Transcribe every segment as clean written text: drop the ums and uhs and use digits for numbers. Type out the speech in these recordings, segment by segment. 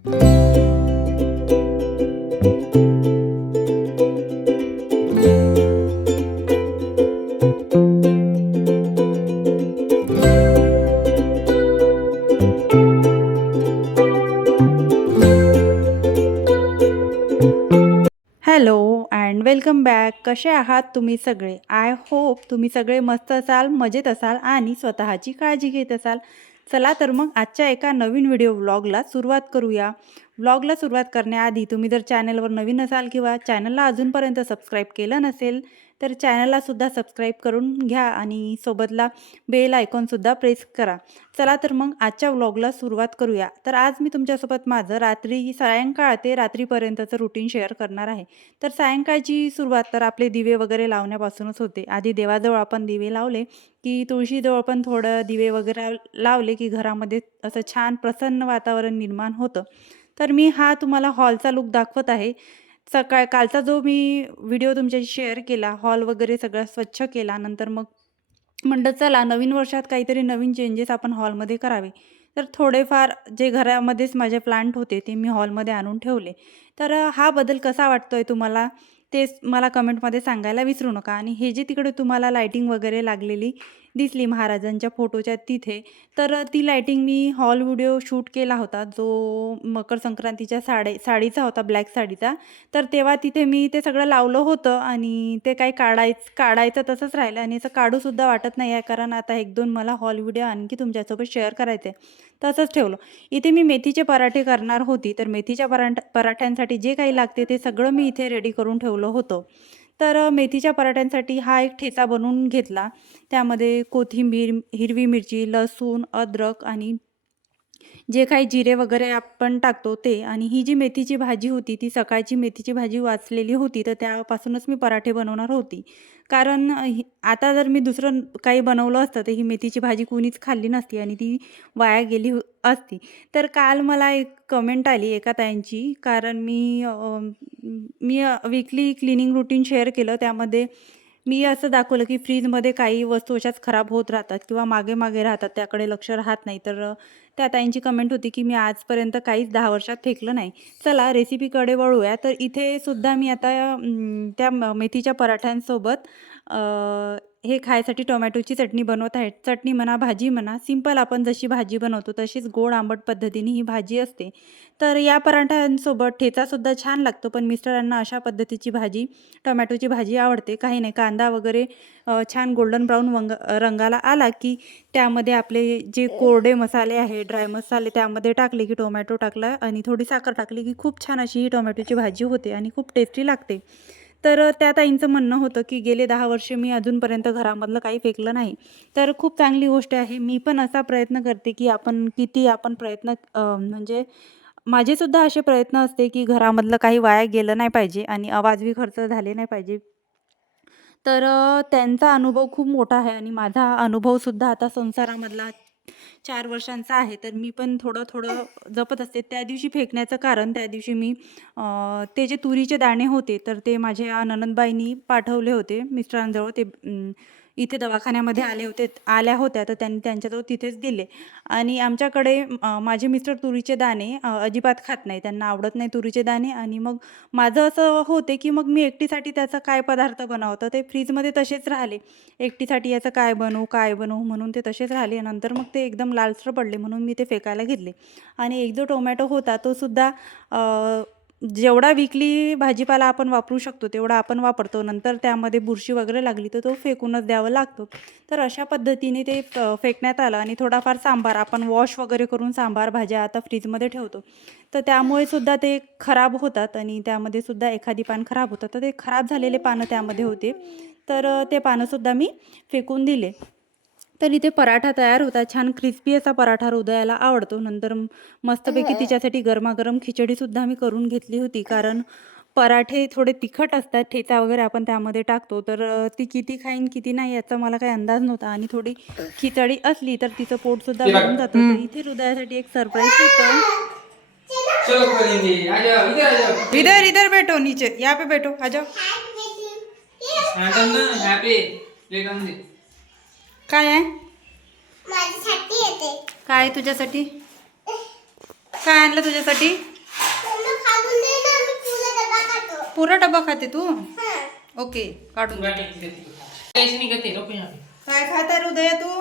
Hello and welcome back. कसे आहात तुम्ही सगळे? आय होप तुम्ही सगळे मस्त असाल, मजेत असाल आणि स्वतःची काळजी घेत असाल. चला तर मग आजच्या एका नवीन व्हिडिओ व्लॉगला सुरुवात करूया. व्लॉगला सुरुवात करण्याआधी तुम्ही जर चॅनलवर नवीन असाल किंवा चॅनलला अजूनपर्यंत सबस्क्राईब केलं नसेल तर चॅनललासुद्धा सबस्क्राईब करून घ्या आणि सोबतला बेल आयकॉनसुद्धा प्रेस करा. चला तर मग आजच्या व्लॉगला सुरुवात करूया. तर आज मी तुमच्यासोबत माझं सायंकाळ ते रात्रीपर्यंतचं रुटीन शेअर करणार आहे. तर सायंकाळची सुरुवात तर आपले दिवे वगैरे लावण्यापासूनच होते. आधी देवाजवळ आपण दिवे लावले की तुळशीजवळ पण थोडं दिवे वगैरे लावले की घरामध्ये असं छान प्रसन्न वातावरण निर्माण होतं. तर मी हा तुम्हाला हॉलचा लूक दाखवत आहे. कालचा जो मी व्हिडिओ तुमच्याशी शेअर केला, हॉल वगैरे सगळा स्वच्छ केला. नंतर मग म्हटलं चला नवीन वर्षात काहीतरी नवीन चेंजेस आपण हॉलमध्ये करावे. तर थोडेफार जे घरामध्येच माझे प्लांट होते ते मी हॉलमध्ये आणून ठेवले. तर हा बदल कसा वाटतोय तुम्हाला ते मला कमेंटमध्ये सांगायला विसरू नका. आणि हे जे तिकडे तुम्हाला लायटिंग वगैरे लागलेली दिसली महाराजांच्या फोटोच्या तिथे, तर ती लायटिंग मी हॉल व्हिडिओ शूट केला होता जो मकर संक्रांतीच्या साडीचा होता, ब्लॅक साडीचा. तर तेव्हा तिथे मी ते सगळं लावलं होतं आणि ते काही काढायचं तसंच राहिलं आणि असं काढूसुद्धा वाटत नाही आहे, कारण आता 1-2 मला हॉल व्हिडिओ आणखी तुमच्यासोबत शेअर करायचे तसंच ठेवलं. इथे मी मेथीचे पराठे करणार होती, तर मेथीच्या पराठ्यांसाठी जे काही लागते ते सगळं मी इथे रेडी करून ठेवलं होतं. तर मेथीच्या पराठ्यांसाठी हा एक ठेचा बनवून घेतला. त्यामध्ये कोथिंबीर, हिरवी मिरची, लसूण, अद्रक आणि जे काही जिरे वगैरे आपण टाकतो ते. आणि ही जी मेथीची भाजी होती ती सकाळची मेथीची भाजी वाचलेली होती, तर त्यापासूनच मी पराठे बनवणार होती. कारण आता जर मी दुसरं काही बनवलं असतं तर ही मेथीची भाजी कुणीच खाल्ली नसती आणि ती वाया गेली असती. तर काल मला एक कमेंट आली एका ताईंची, कारण मी वीकली क्लीनिंग रूटीन शेअर केलं. त्यामध्ये मी असं दाखवलं की फ्रीजमध्ये काही वस्तू अशाच खराब होत राहतात किंवा मागे-मागे राहतात, त्याकडे लक्ष राहत नाही. तर त्या ताईंची कमेंट होती की मी आजपर्यंत काहीच 10 वर्षात फेकलं नाही. चला रेसिपीकडे वळूया. तर इथे सुद्धा मी आता त्या मेथीच्या पराठ्यांसोबत हे खायसाठी टोमॅटोची चटणी बनवत आहे. चटणी म्हणा, भाजी म्हणा, सिंपल आपण जशी भाजी बनवतो तशीच गोड आंबट पद्धतीने ही भाजी असते. तर या पराठ्यांसोबत ठेचासुद्धा छान लागतो, पण मिस्टरांना अशा पद्धतीची भाजी, टोमॅटोची भाजी आवडते. काही नाही, कांदा वगैरे छान गोल्डन ब्राऊन रंगाला आला की त्यामध्ये आपले जे कोरडे मसाले आहे, ड्राय मसाले त्यामध्ये टाकले की टोमॅटो टाकला आणि थोडी साखर टाकली की खूप छान अशी ही टोमॅटोची भाजी होते आणि खूप टेस्टी लागते. तर त्या ताईंचं म्हणणं होतं की गेले 10 वर्ष मी अजूनपर्यंत घरामधलं काही फेकलं नाही. तर खूप चांगली गोष्ट आहे. मी पण असा प्रयत्न करते की आपण प्रयत्न म्हणजे माझेसुद्धा असे प्रयत्न असते की घरामधलं काही वाया गेलं नाही पाहिजे आणि अवाजवी खर्च झाले नाही पाहिजे. तर त्यांचा अनुभव खूप मोठा आहे आणि माझा अनुभवसुद्धा आता संसारामधला 4 वर्षांचा आहे. तर मी पण थोडं-थोडं जपत असते. त्या दिवशी फेकण्याचं कारण, त्या दिवशी मी ते जे तुरीचे दाणे होते तर ते माझ्या नणंदबाईंनी पाठवले होते मिस्टरांजवळ. ते इथे दवाखान्यामध्ये आल्या होत्या, तर त्यांनी त्यांच्याजवळ तिथेच दिले. आणि आमच्याकडे माझे मिस्टर तुरीचे दाणे अजिबात खात नाही. त्यांना आवडत नाही तुरीचे दाणे. आणि मग माझं असं होते की मग मी एकटीसाठी त्याचा काय पदार्थ बनावं, तर ते फ्रीजमध्ये तसेच राहिले. एकटीसाठी याचं काय बनवू म्हणून ते तसेच राहिले. नंतर मग ते एकदम लालसर पडले म्हणून मी ते फेकायला घेतले. आणि एक जो टोमॅटो होता तो सुद्धा जेवढा वीकली भाजीपाला आपण वापरू शकतो तेवढा आपण वापरतो. नंतर त्यामध्ये बुरशी वगैरे लागली तर तो फेकूनच द्यावा लागतो. तर अशा पद्धतीने ते फेकण्यात आलं. आणि थोडाफार सांबार आपण वॉश वगैरे करून सांबार भाज्या आता फ्रीजमध्ये ठेवतो. तर त्यामुळे सुद्धा ते खराब होतात आणि त्यामध्ये सुद्धा एखादी पान खराब होतात. तर ते खराब झालेले पानं त्यामध्ये होते. तर ते पानंसुद्धा मी फेकून दिले. तर इथे पराठा तयार होता. छान क्रिस्पी असा पराठा हृदयाला आवडतो. नंतर मस्तपैकी तिच्यासाठी गरमागरम खिचडीसुद्धा मी करून घेतली होती. कारण पराठे थोडे तिखट असतात, ठेचा वगैरे आपण त्यामध्ये टाकतो. तर ती किती खाईन किती नाही याचा मला काही अंदाज नव्हता. आणि थोडी खिचडी असली तर तिचं पोटसुद्धा भरून जातं. तर इथे हृदयासाठी एक सरप्राईज होतं. इधर इधर बैठो, नीचे यहाँ पे बैठो, आ जाओ. काय आहे? काय तुझ्यासाठी? काय आणलं तुझ्यासाठी? पूरा डब्बा खाते तू? ओके, काढून दे. कैसे नहीं करते रुको यहाँ पे. काय खाताय हृदया तू?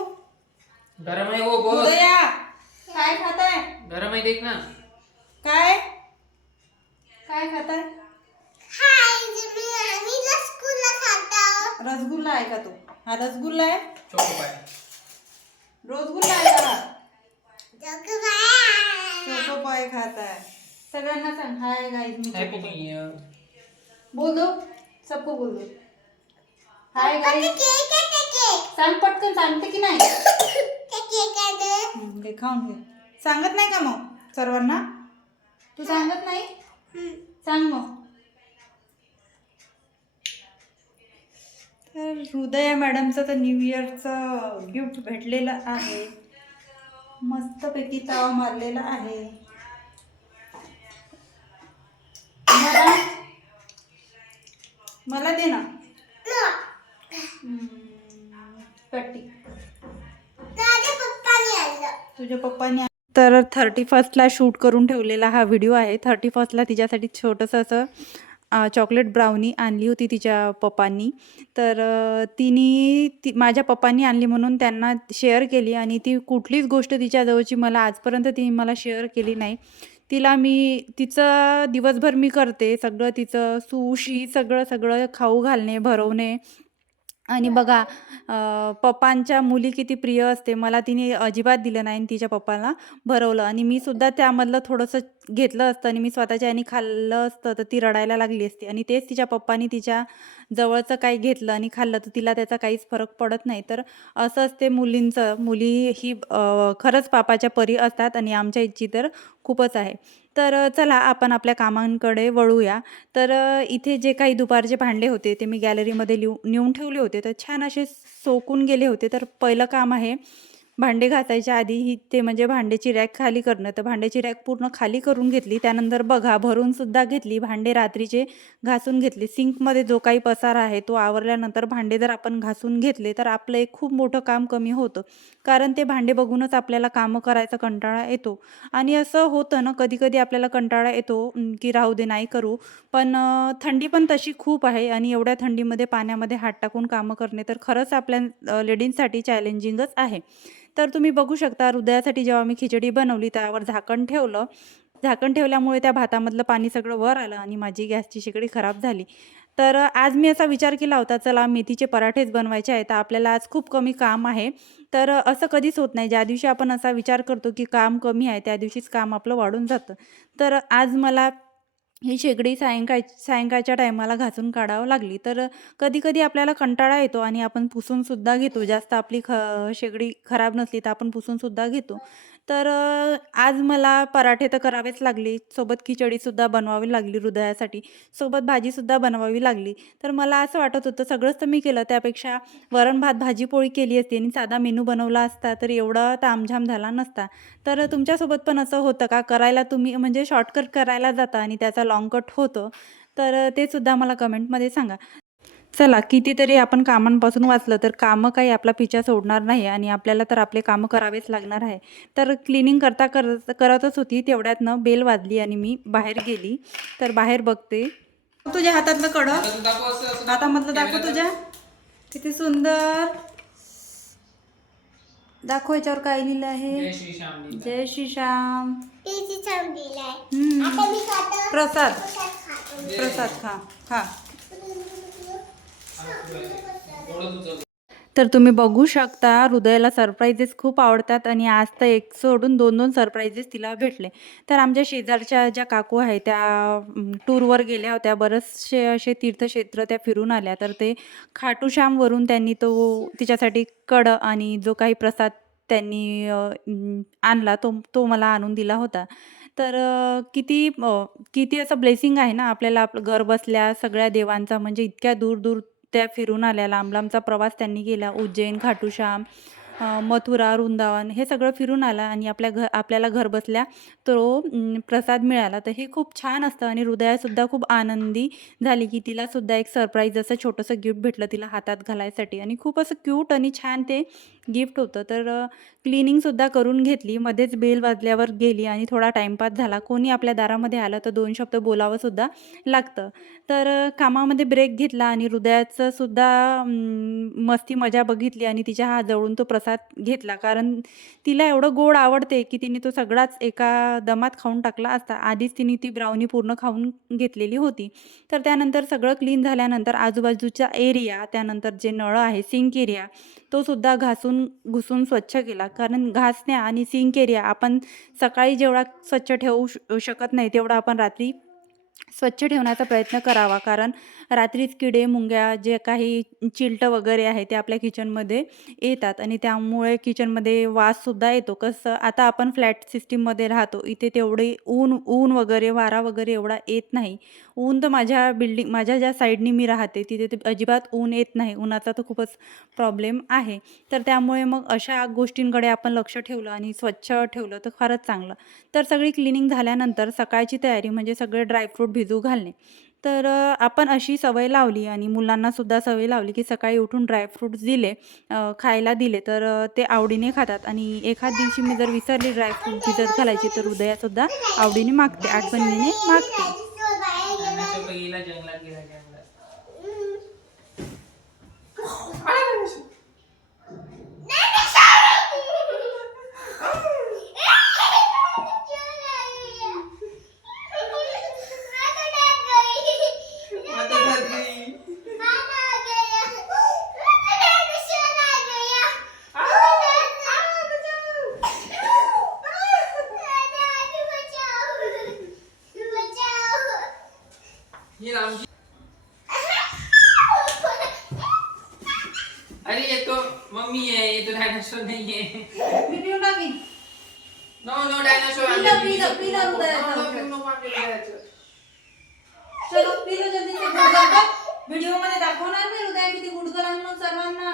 गरम है वो बहुत. हृदया काय खाताय? गरम है देखना. काय काय खाताय? रसगुल्ला आहे का तू? हा रसगुल्ला आहे? चोको पाय. रसगुल्ला आहे का? चोको पाय खाताय. सगळ्यांना सांग hi guys me happy choco new पाय. ईयर. बोल दो, सबको बोल दो. Hi guys. सांग पटकन, सांगते की नाही? घे खाऊन घे. सांगत नाही का मग सर्वांना? तू सांगत नाही? सांग मग. तर हृदया मॅडमचं तर न्यू इयरचं गिफ्ट भेटलेलं आहे. मस्तपैकी ताव मारलेला आहे. मला दे ना पट्टी. तुझ्या पप्पाने तर 31ला शूट करून ठेवलेला हा व्हिडिओ आहे. 31ला तिच्यासाठी छोटंसं असं चॉकलेट ब्राउनी आणली होती तिच्या पप्पांनी. तर माझ्या पप्पांनी आणली म्हणून त्यांना शेअर केली आणि ती कुठलीच गोष्ट तिच्याजवळची मला आजपर्यंत तिने मला शेअर केली नाही. तिचं दिवसभर मी करते सगळं, तिचं सुशी सगळं खाऊ घालणे, भरवणे. आणि बघा पप्पांच्या मुली किती प्रिय असते. मला तिने अजिबात दिलं नाही आणि तिच्या पप्पाला भरवलं आणि मी सुद्धा त्यामधलं थोडंसं घेतलं असतं आणि मी स्वतःच्या ह्यानी खाल्लं असतं तर ती रडायला लागली असती. आणि तेच तिच्या पप्पानी तिच्या जवळचं काही घेतलं आणि खाल्लं तर तिला त्याचा काहीच फरक पडत नाही. तर असं असते मुलींचं. मुली ही खरंच पापाच्या परी असतात आणि आमच्या इच्छी तर खूपच आहे. तर चला आपण आपल्या कामांकडे वळूया. तर इथे जे काही दुपारचे भांडे होते ते मी गॅलरीमध्ये नेऊन ठेवले होते. तर छान असे सोकून गेले होते. तर पहिलं काम आहे भांडे घासायच्या आधी ते म्हणजे भांड्याची रॅक खाली करणं. तर भांड्याची रॅक पूर्ण खाली करून घेतली. त्यानंतर बघा भरूनसुद्धा घेतली. भांडे रात्रीचे घासून घेतले. सिंकमध्ये जो काही पसारा आहे तो आवरल्यानंतर भांडे जर आपण घासून घेतले तर आपलं एक खूप मोठं काम कमी होतं. कारण ते भांडे बघूनच आपल्याला कामं करायचा कंटाळा येतो. आणि असं होतं ना कधी-कधी आपल्याला कंटाळा येतो की राहू दे नाही करू. पण थंडी पण तशी खूप आहे आणि एवढ्या थंडीमध्ये पाण्यामध्ये हात टाकून कामं करणे तर खरंच आपल्या लेडीजसाठी चॅलेंजिंगच आहे. तर तुम्ही बघू शकता हृदयासाठी जेव्हा मी खिचडी बनवली त्यावर झाकण ठेवलं. झाकण ठेवल्यामुळे त्या भातामधलं पाणी सगळं वर आलं आणि माझी गॅसची शेगडी खराब झाली. तर आज मी असा विचार केला होता चला मेथीचे पराठेच बनवायचे आहेत. तर आपल्याला आज खूप कमी काम आहे. तर असं कधीच होत नाही. ज्या दिवशी आपण असा विचार करतो की काम कमी आहे त्या दिवशीच काम आपलं वाढून जातं. तर आज मला ही शेगडी सायंकाळच्या टायमाला घासून काढावं लागली. तर कधी-कधी आपल्याला कंटाळा येतो आणि आपण पुसूनसुद्धा घेतो. जास्त आपली शेगडी खराब नसली तर आपण पुसूनसुद्धा घेतो. तर आज मला पराठे तर करावेच लागले. सोबत खिचडीसुद्धा बनवावी लागली हृदयासाठी. सोबत भाजीसुद्धा बनवावी लागली. तर मला असं वाटत होतं सगळंच तर मी केलं त्यापेक्षा वरण-भात, भाजी-पोळी केली असती आणि साधा मेनू बनवला असता तर एवढा तामझाम झाला नसता. तर तुमच्यासोबत पण असं होतं का? करायला तुम्ही म्हणजे शॉर्टकट करायला जाता आणि त्याचा लाँग कट होतो. तर ते सुद्धा मला कमेंटमध्ये सांगा. चला कितीतरी आपण कामांपासून वाचलं तर कामं काही आपला पिछा सोडणार नाही आणि आपल्याला तर आपले कामं करावेच लागणार आहे. तर क्लिनिंग करतच होती तेवढ्यातनं बेल वाजली आणि मी बाहेर गेली. तर बाहेर बघते तुझ्या हातातलं कडं, दाखव असं. हातामधलं दाखव तुझ्या. किती सुंदर दाखव. याच्यावर काय लिहिलं आहे? जय श्री श्याम लिहिलंय. जय श्री श्याम. आता मी खातो. प्रसाद जय प्रसाद खा खा. थोडं उचल. तर तुम्ही बघू शकता हृदयाला सरप्राईजेस खूप आवडतात आणि आज तर एक सोडून 2-2 सरप्राईजेस तिला भेटले. तर आमच्या शेजारच्या ज्या काकू आहेत त्या टूरवर गेल्या होत्या. बरेचसे असे तीर्थक्षेत्र त्या फिरून आल्या. तर ते खाटू श्यामवरून त्यांनी तिच्यासाठी कडं आणि जो काही प्रसाद त्यांनी आणला तो मला आणून दिला होता. तर किती असं ब्लेसिंग आहे ना आपल्याला आपलं घर बसल्या सगळ्या देवांचा म्हणजे इतक्या दूर-दूर त्या फिरून आल्या. लांब-लांबचा प्रवास त्यांनी केला. उज्जैन, खाटू श्याम मथुरा, वृंदावन हे सगळं फिरून आला आणि आपल्याला घरबसल्या तो प्रसाद मिळाला. तर हे खूप छान असतं आणि हृदयासुद्धा खूप आनंदी झाली, की तिलासुद्धा एक सरप्राईज असं छोटंसं गिफ्ट भेटलं तिला हातात घालायसाठी आणि खूप असं क्यूट आणि छान ते गिफ्ट होतं. तर क्लीनिंगसुद्धा करून घेतली. मध्येच बेल वाजल्यावर गेली आणि थोडा टाईमपास झाला. कोणी आपल्या दारामध्ये आलं तर 2 शब्द बोलावंसुद्धा लागतं. तर कामामध्ये ब्रेक घेतला आणि हृदयाचं सुद्धा मस्ती मजा बघितली आणि तिच्या हातजवळून तो प्रसाद घेतला. कारण तिला एवढं गोड आवडते, की तिने तो सगळाच एका दमात खाऊन टाकला असता. आधीच तिने ती ब्राउनी पूर्ण खाऊन घेतलेली होती. तर त्यानंतर सगळं क्लीन झाल्यानंतर आजूबाजूचा एरिया, त्यानंतर जे नळं आहे, सिंक एरिया तो सुद्धा घुसून स्वच्छ केला. कारण घासण्या आणि सिंक एरिया आपण सकाळी जेवढा स्वच्छ ठेवू शकत नाही, तेवढा आपण रात्री स्वच्छ ठेवण्याचा प्रयत्न करावा. कारण रात्रीच किडे, मुंग्या जे काही चिलटं वगैरे आहे ते आपल्या किचनमध्ये येतात आणि त्यामुळे किचनमध्ये वाससुद्धा येतो. कसं आता आपण फ्लॅट सिस्टीममध्ये राहतो. इथे तेवढे ऊन वगैरे, वारा वगैरे एवढा येत नाही. ऊन तर माझ्या ज्या साईडनी मी राहते तिथे ते अजिबात ऊन येत नाही. उन्हाचा तर खूपच प्रॉब्लेम आहे. तर त्यामुळे मग अशा गोष्टींकडे आपण लक्ष ठेवलं आणि स्वच्छ ठेवलं तर फारच चांगलं. तर सगळी क्लिनिंग झाल्यानंतर सकाळची तयारी म्हणजे सगळे ड्रायफ्रूट भिजू घालणे. तर आपण अशी सवय लावली आणि मुलांनासुद्धा सवय लावली, की सकाळी उठून ड्रायफ्रुट्स दिले, खायला दिले तर ते आवडीने खातात आणि एखाद दिवशी मी जर विसरली ड्रायफ्रूट भिजत घालायची तर हृदयासुद्धा आवडीने मागते, आठवणीने मागते. नानाच्या पहिला जंगलात गेला जंगलात. आता घरी. ही आमची. अरे येतो मम्मी आहे, येतो डायनासोर नाहीये. मी पिऊन टाकीन. No dinosaur. पिलं चलो पिलं जल्दी से गुडगल बघ. व्हिडिओ मध्ये दाखवणार मी हृदय किती गुडगल आणून सर्वांना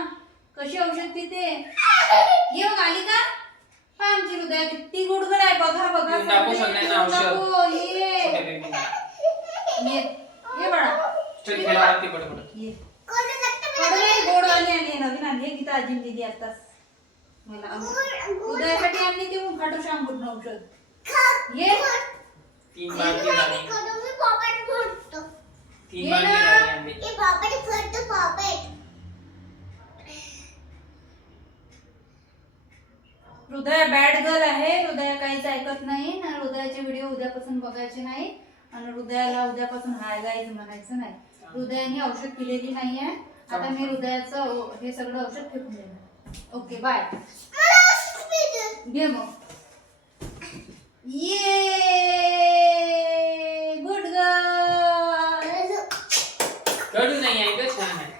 कशी औषध पिते. ये मग आली का पहा आमची हृदय किती गुडगल आहे. बघा बघा पिऊन दाखव सगळ्यांना औषध. दाखव. ये ये बाळा चल खेळा आरती पटपट. ये कडू नाही, गोड आली आणि नवीन आणली आहे गीता आजीने दिली आताच मला हृदयासाठी आणली ती खाटू शॅम्पून औषध. ये 3 बाटली झाली. ये ना. आणली. हृदय बॅड गर्ल आहे. हृदय काहीच ऐकत नाही ना. हृदयाचे व्हिडिओ उद्यापासून बघायचे नाही आणि हृदयाला उद्यापासून हाय गाईज म्हणायचं नाही. हृदयाने औषध पिलेली नाहीये. आता मी हृदयाचं हे सगळं औषध फेकून देणार. Okay bye. घे मग. ये गुड गर्ल. कडू नाही आहे का, छान आहे.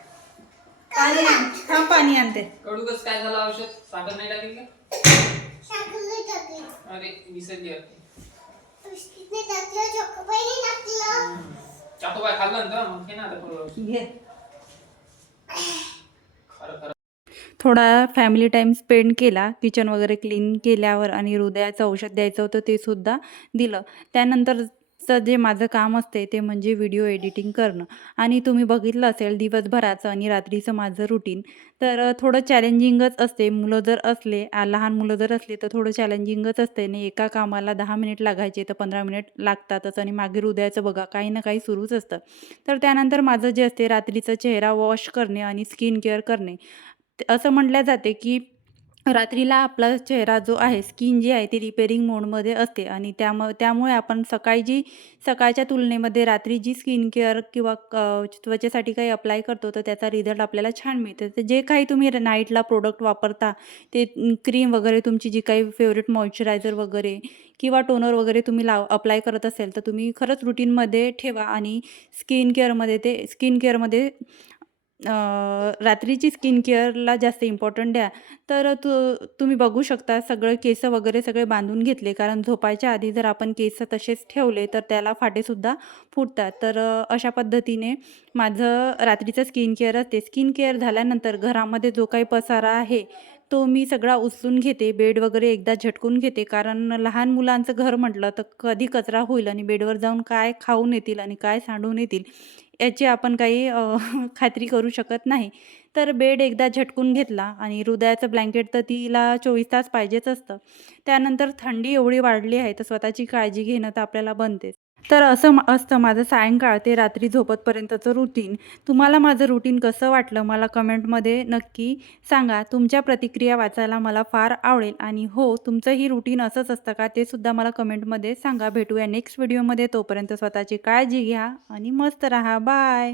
पाणी आण. थांब पाणी आणते. कडू कसं काय झालं औषध? साखर नाही टाकली का? अरे विसरली वाटते. चाकोबाई खाल्लं ना तर मग घे ना आता पूर्ण. घे. खरं खरं. थोडा फॅमिली टाईम स्पेंड केला. किचन वगैरे क्लीन केल्यावर आणि हृदयाचं औषध द्यायचं होतं ते सुद्धा दिलं. त्यानंतरचं जे माझं काम असते ते म्हणजे व्हिडिओ एडिटिंग करणं आणि तुम्ही बघितलं असेल दिवसभराचं आणि रात्रीचं माझं रुटीन. तर थोडं चॅलेंजिंगच असते. लहान मुलं जर असले तर थोडं चॅलेंजिंगच असते आणि एका कामाला 10 मिनिट लागायचे तर 15 मिनिट लागतातच आणि मागे हृदयाचं बघा काही ना काही सुरूच असतं. तर त्यानंतर माझं जे असते रात्रीचा चेहरा वॉश करणे आणि स्किन केअर करणे. असं म्हटलं जाते की रात्रीला आपला चेहरा जो आहे, स्किन जी आहे ती रिपेअरिंग मोडमध्ये असते आणि त्यामुळे आपण सकाळच्या तुलनेमध्ये रात्री जी स्किन केअर किंवा त्वचेसाठी काही अप्लाय करतो तर त्याचा रिझल्ट आपल्याला छान मिळतो. तर जे काही तुम्ही नाईटला प्रोडक्ट वापरता ते क्रीम वगैरे तुमची जी काही फेवरेट मॉइश्चरायझर वगैरे किंवा टोनर वगैरे तुम्ही अप्लाय करत असेल तर तुम्ही खरंच रुटीनमध्ये ठेवा आणि स्किन केअरमध्ये रात्रीची स्किन केअरला जास्त इम्पॉर्टंट द्या. तर तुम्ही बघू शकता सगळं केस वगैरे सगळे बांधून घेतले. कारण झोपायच्या आधी जर आपण केस तसेच ठेवले तर त्याला फाटेसुद्धा फुटतात. तर अशा पद्धतीने माझं रात्रीचं स्किन केअर असते. स्किन केअर झाल्यानंतर घरामध्ये जो काही पसारा आहे तो मी सगळा उचलून घेते. बेड वगैरे एकदा झटकून घेते, कारण लहान मुलांचं घर म्हटलं तर कधी कचरा होईल आणि बेडवर जाऊन काय खाऊन येतील आणि काय सांडून येतील याची आपण काही खात्री करू शकत नाही. तर बेड एकदा झटकून घेतला आणि हृदयाचं ब्लँकेट तर तिला 24 तास पाहिजेच असतं. त्यानंतर थंडी एवढी वाढली आहे तर स्वतःची काळजी घेणं तर आपल्याला बनतेच. तर असं असतं माझं सायंकाळ ते रात्री झोपतपर्यंतचं रुटीन. तुम्हाला माझं रुटीन कसं वाटलं मला कमेंटमध्ये नक्की सांगा. तुमच्या प्रतिक्रिया वाचायला मला फार आवडेल आणि हो, तुमचंही रुटीन असंच असतं का ते सुद्धा मला कमेंटमध्ये सांगा. भेटूया नेक्स्ट व्हिडिओमध्ये. तोपर्यंत स्वतःची काळजी घ्या आणि मस्त राहा. बाय.